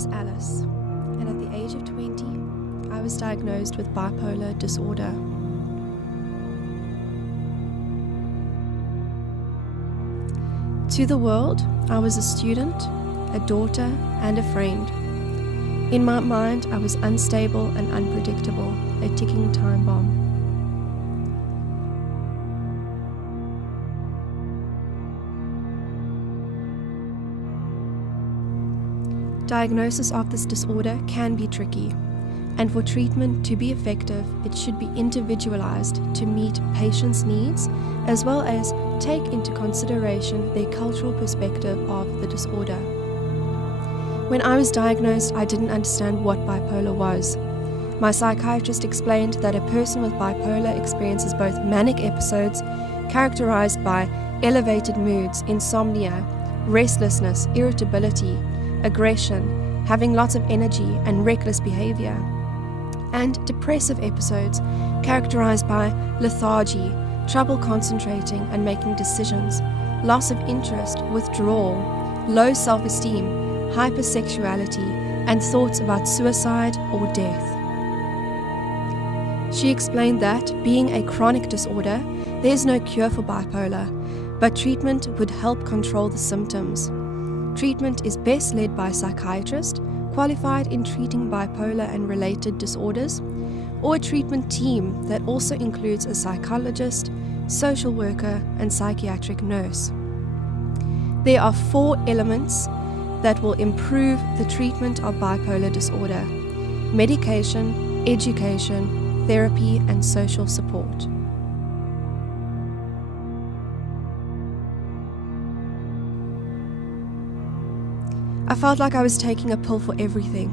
is Alice, and at the age of 20, I was diagnosed with bipolar disorder. To the world, I was a student, a daughter, and a friend. In my mind, I was unstable and unpredictable, a ticking time bomb. Diagnosis of this disorder can be tricky, and for treatment to be effective, it should be individualized to meet patients' needs, as well as take into consideration their cultural perspective of the disorder. When I was diagnosed, I didn't understand what bipolar was. My psychiatrist explained that a person with bipolar experiences both manic episodes characterized by elevated moods, insomnia, restlessness, irritability, aggression, having lots of energy and reckless behavior, and depressive episodes characterized by lethargy, trouble concentrating and making decisions, loss of interest, withdrawal, low self-esteem, hypersexuality, and thoughts about suicide or death. She explained that, being a chronic disorder, there is no cure for bipolar, but treatment would help control the symptoms. Treatment is best led by a psychiatrist qualified in treating bipolar and related disorders, or a treatment team that also includes a psychologist, social worker, and psychiatric nurse. There are 4 elements that will improve the treatment of bipolar disorder: medication, education, therapy, and social support. I felt like I was taking a pill for everything.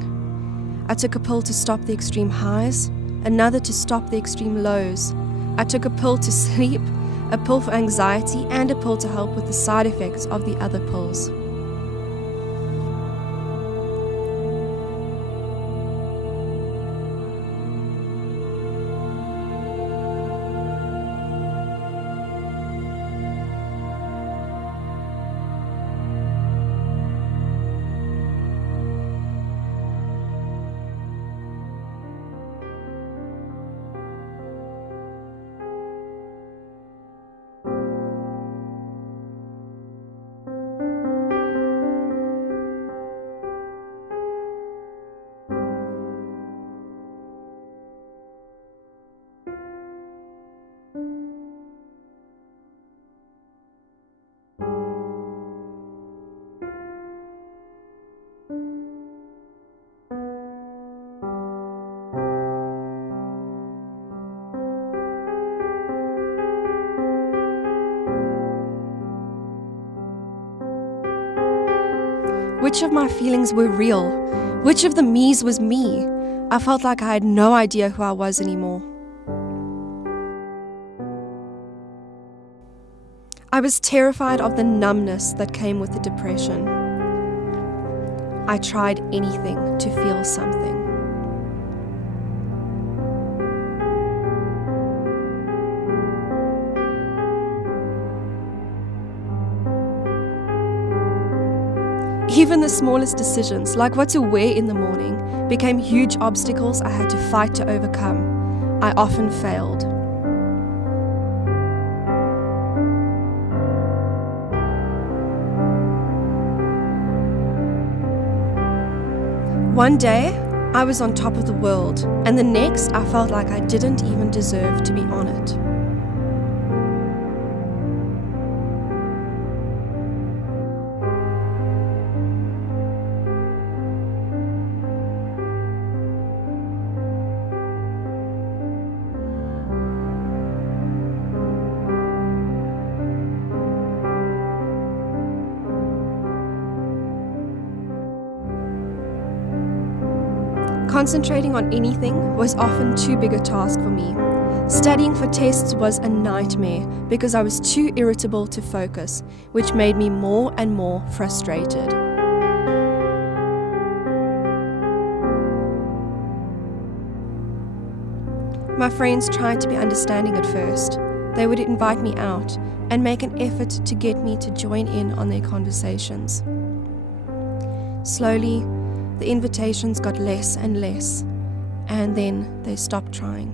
I took a pill to stop the extreme highs, another to stop the extreme lows. I took a pill to sleep, a pill for anxiety, and a pill to help with the side effects of the other pills. Which of my feelings were real? Which of the me's was me? I felt like I had no idea who I was anymore. I was terrified of the numbness that came with the depression. I tried anything to feel something. Even the smallest decisions, like what to wear in the morning, became huge obstacles I had to fight to overcome. I often failed. One day, I was on top of the world, and the next, I felt like I didn't even deserve to be on it. Concentrating on anything was often too big a task for me. Studying for tests was a nightmare because I was too irritable to focus, which made me more and more frustrated. My friends tried to be understanding at first. They would invite me out and make an effort to get me to join in on their conversations. Slowly, the invitations got less and less, and then they stopped trying.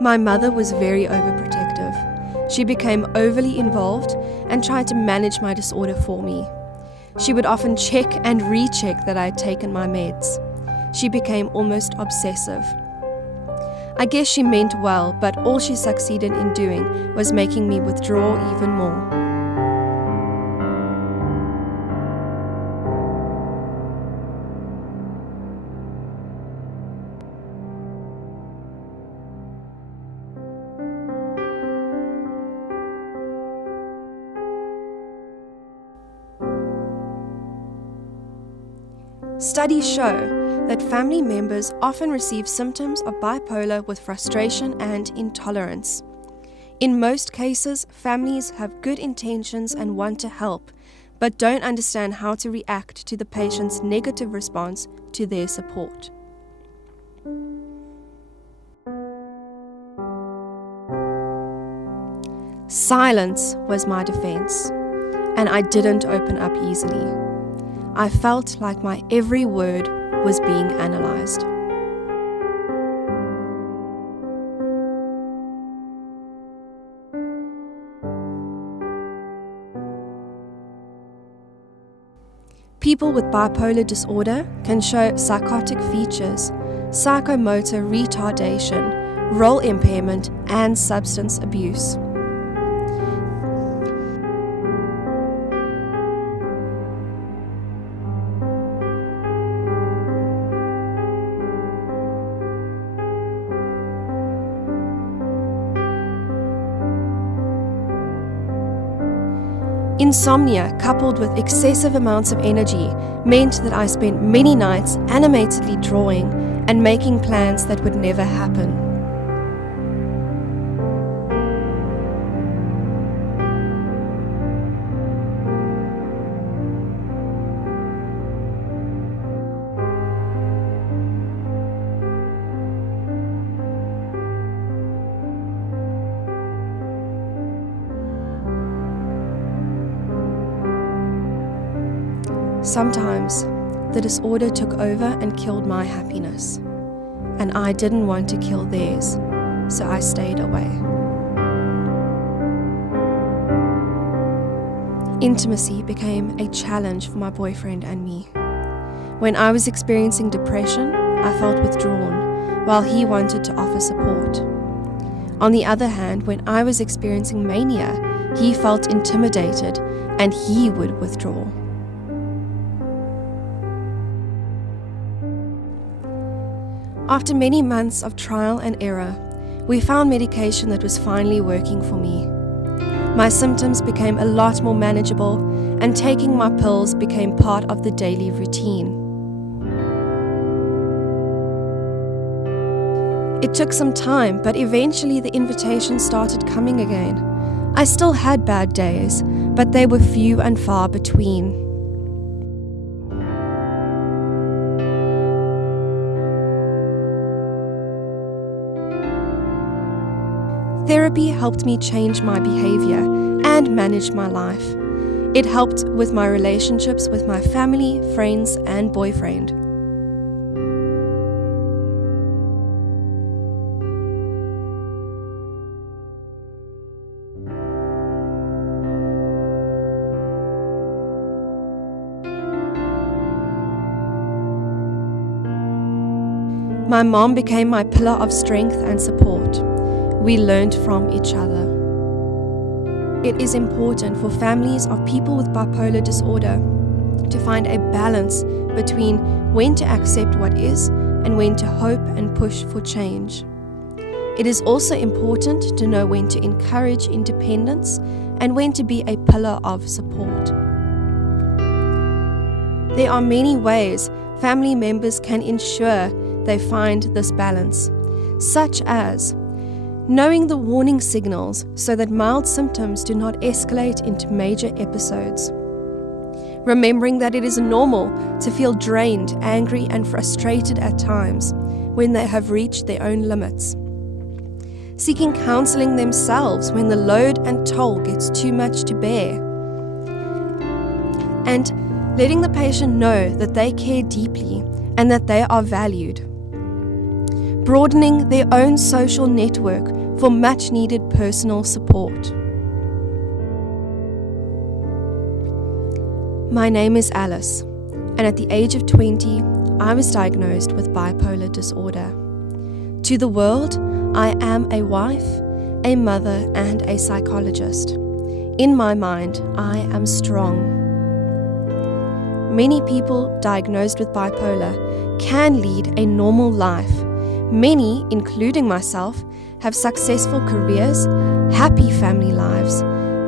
My mother was very overprotective. She became overly involved and tried to manage my disorder for me. She would often check and recheck that I had taken my meds. She became almost obsessive. I guess she meant well, but all she succeeded in doing was making me withdraw even more. Studies show that family members often receive symptoms of bipolar with frustration and intolerance. In most cases, families have good intentions and want to help, but don't understand how to react to the patient's negative response to their support. Silence was my defense, and I didn't open up easily. I felt like my every word was being analyzed. People with bipolar disorder can show psychotic features, psychomotor retardation, role impairment, and substance abuse. Insomnia, coupled with excessive amounts of energy, meant that I spent many nights animatedly drawing and making plans that would never happen. Sometimes, the disorder took over and killed my happiness, and I didn't want to kill theirs, so I stayed away. Intimacy became a challenge for my boyfriend and me. When I was experiencing depression, I felt withdrawn, while he wanted to offer support. On the other hand, when I was experiencing mania, he felt intimidated, and he would withdraw. After many months of trial and error, we found medication that was finally working for me. My symptoms became a lot more manageable, and taking my pills became part of the daily routine. It took some time, but eventually the invitations started coming again. I still had bad days, but they were few and far between. Therapy helped me change my behavior and manage my life. It helped with my relationships with my family, friends, and boyfriend. My mom became my pillar of strength and support. We learned from each other. It is important for families of people with bipolar disorder to find a balance between when to accept what is and when to hope and push for change. It is also important to know when to encourage independence and when to be a pillar of support. There are many ways family members can ensure they find this balance, such as knowing the warning signals so that mild symptoms do not escalate into major episodes. Remembering that it is normal to feel drained, angry, and frustrated at times when they have reached their own limits. seeking counseling themselves when the load and toll gets too much to bear, and letting the patient know that they care deeply and that they are valued. Broadening their own social network for much needed personal support. My name is Alice, and at the age of 20, I was diagnosed with bipolar disorder. To the world, I am a wife, a mother, and a psychologist. In my mind, I am strong. Many people diagnosed with bipolar can lead a normal life. Many, including myself, have successful careers, happy family lives,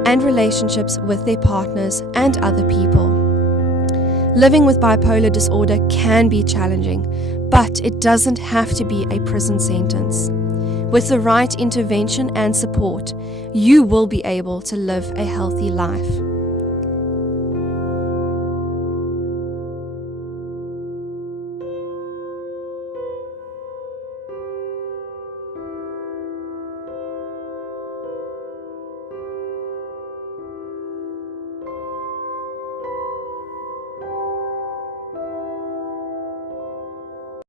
and relationships with their partners and other people. Living with bipolar disorder can be challenging, but it doesn't have to be a prison sentence. With the right intervention and support, you will be able to live a healthy life.